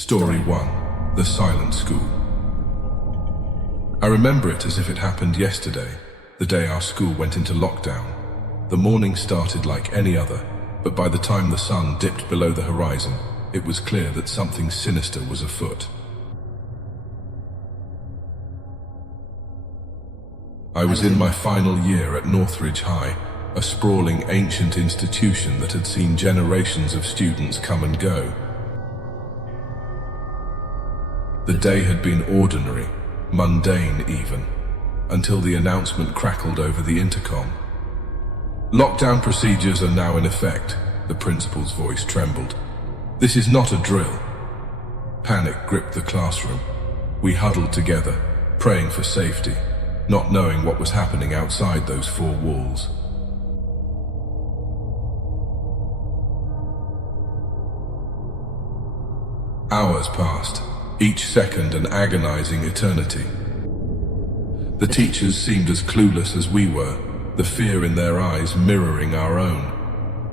Story 1. The Silent School. I remember it as if it happened yesterday, the day our school went into lockdown. The morning started like any other, but by the time the sun dipped below the horizon, it was clear that something sinister was afoot. I was in my final year at Northridge High, a sprawling ancient institution that had seen generations of students come and go. The day had been ordinary, mundane even, until the announcement crackled over the intercom. "Lockdown procedures are now in effect," the principal's voice trembled. "This is not a drill." Panic gripped the classroom. We huddled together, praying for safety, not knowing what was happening outside those four walls. Hours passed, each second an agonizing eternity. The teachers seemed as clueless as we were, the fear in their eyes mirroring our own.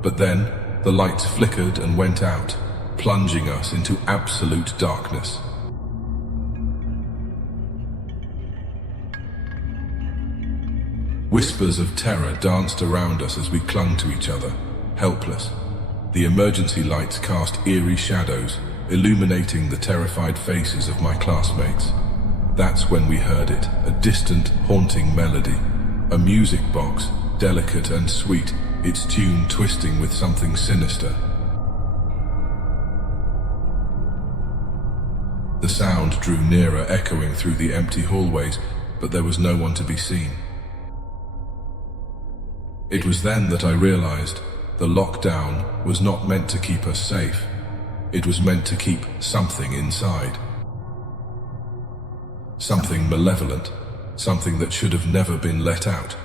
But then, the lights flickered and went out, plunging us into absolute darkness. Whispers of terror danced around us as we clung to each other, helpless. The emergency lights cast eerie shadows, illuminating the terrified faces of my classmates. That's when we heard it, a distant, haunting melody. A music box, delicate and sweet, its tune twisting with something sinister. The sound drew nearer, echoing through the empty hallways, but there was no one to be seen. It was then that I realized the lockdown was not meant to keep us safe. It was meant to keep something inside. Something malevolent, something that should have never been let out.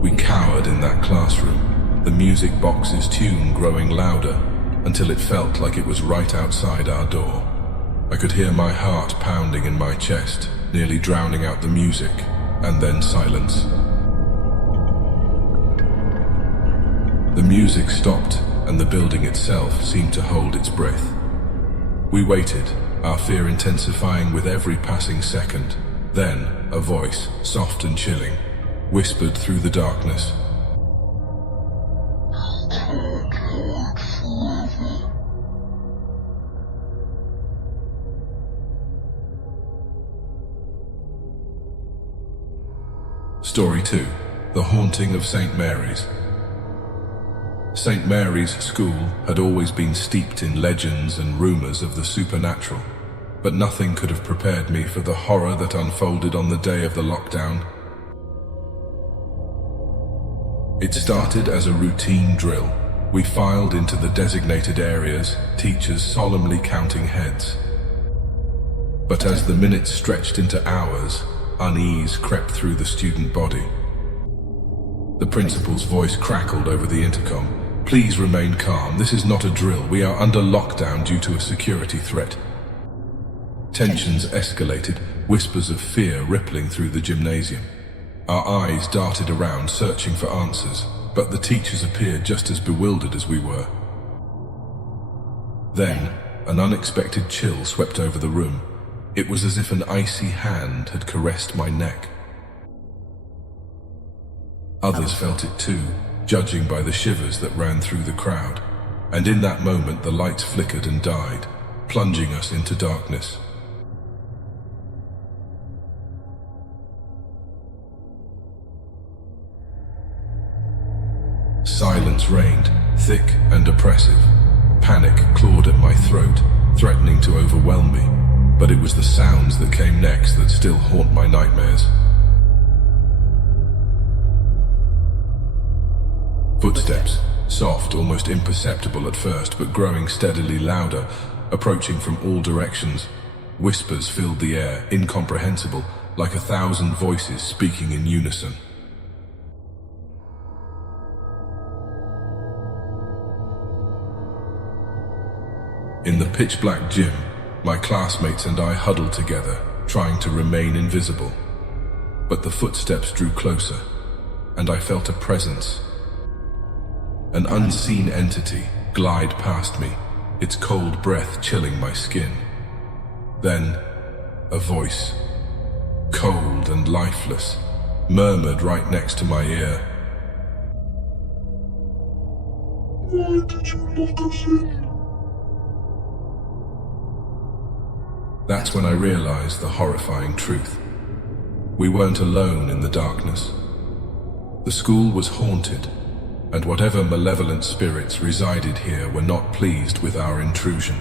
We cowered in that classroom, the music box's tune growing louder, until it felt like it was right outside our door. I could hear my heart pounding in my chest, nearly drowning out the music, and then silence. The music stopped, and the building itself seemed to hold its breath. We waited, our fear intensifying with every passing second. Then, a voice, soft and chilling, whispered through the darkness. Story 2. The Haunting of St. Mary's. St. Mary's School had always been steeped in legends and rumors of the supernatural, but nothing could have prepared me for the horror that unfolded on the day of the lockdown. It started as a routine drill. We filed into the designated areas, teachers solemnly counting heads. But as the minutes stretched into hours, unease crept through the student body. The principal's voice crackled over the intercom. "Please remain calm. This is not a drill. We are under lockdown due to a security threat." Tensions escalated, whispers of fear rippling through the gymnasium. Our eyes darted around, searching for answers, but the teachers appeared just as bewildered as we were. Then, an unexpected chill swept over the room. It was as if an icy hand had caressed my neck. Others felt it too, judging by the shivers that ran through the crowd. And in that moment, the lights flickered and died, plunging us into darkness. Silence reigned, thick and oppressive. Panic clawed at my throat, threatening to overwhelm me. But it was the sounds that came next that still haunt my nightmares. Footsteps, soft, almost imperceptible at first, but growing steadily louder, approaching from all directions. Whispers filled the air, incomprehensible, like 1,000 voices speaking in unison. In the pitch-black gym, my classmates and I huddled together, trying to remain invisible. But the footsteps drew closer, and I felt a presence. An unseen entity glide past me, its cold breath chilling my skin. Then, a voice, cold and lifeless, murmured right next to my ear. Why did you lock us in? That's when I realized the horrifying truth. We weren't alone in the darkness. The school was haunted, and whatever malevolent spirits resided here were not pleased with our intrusion.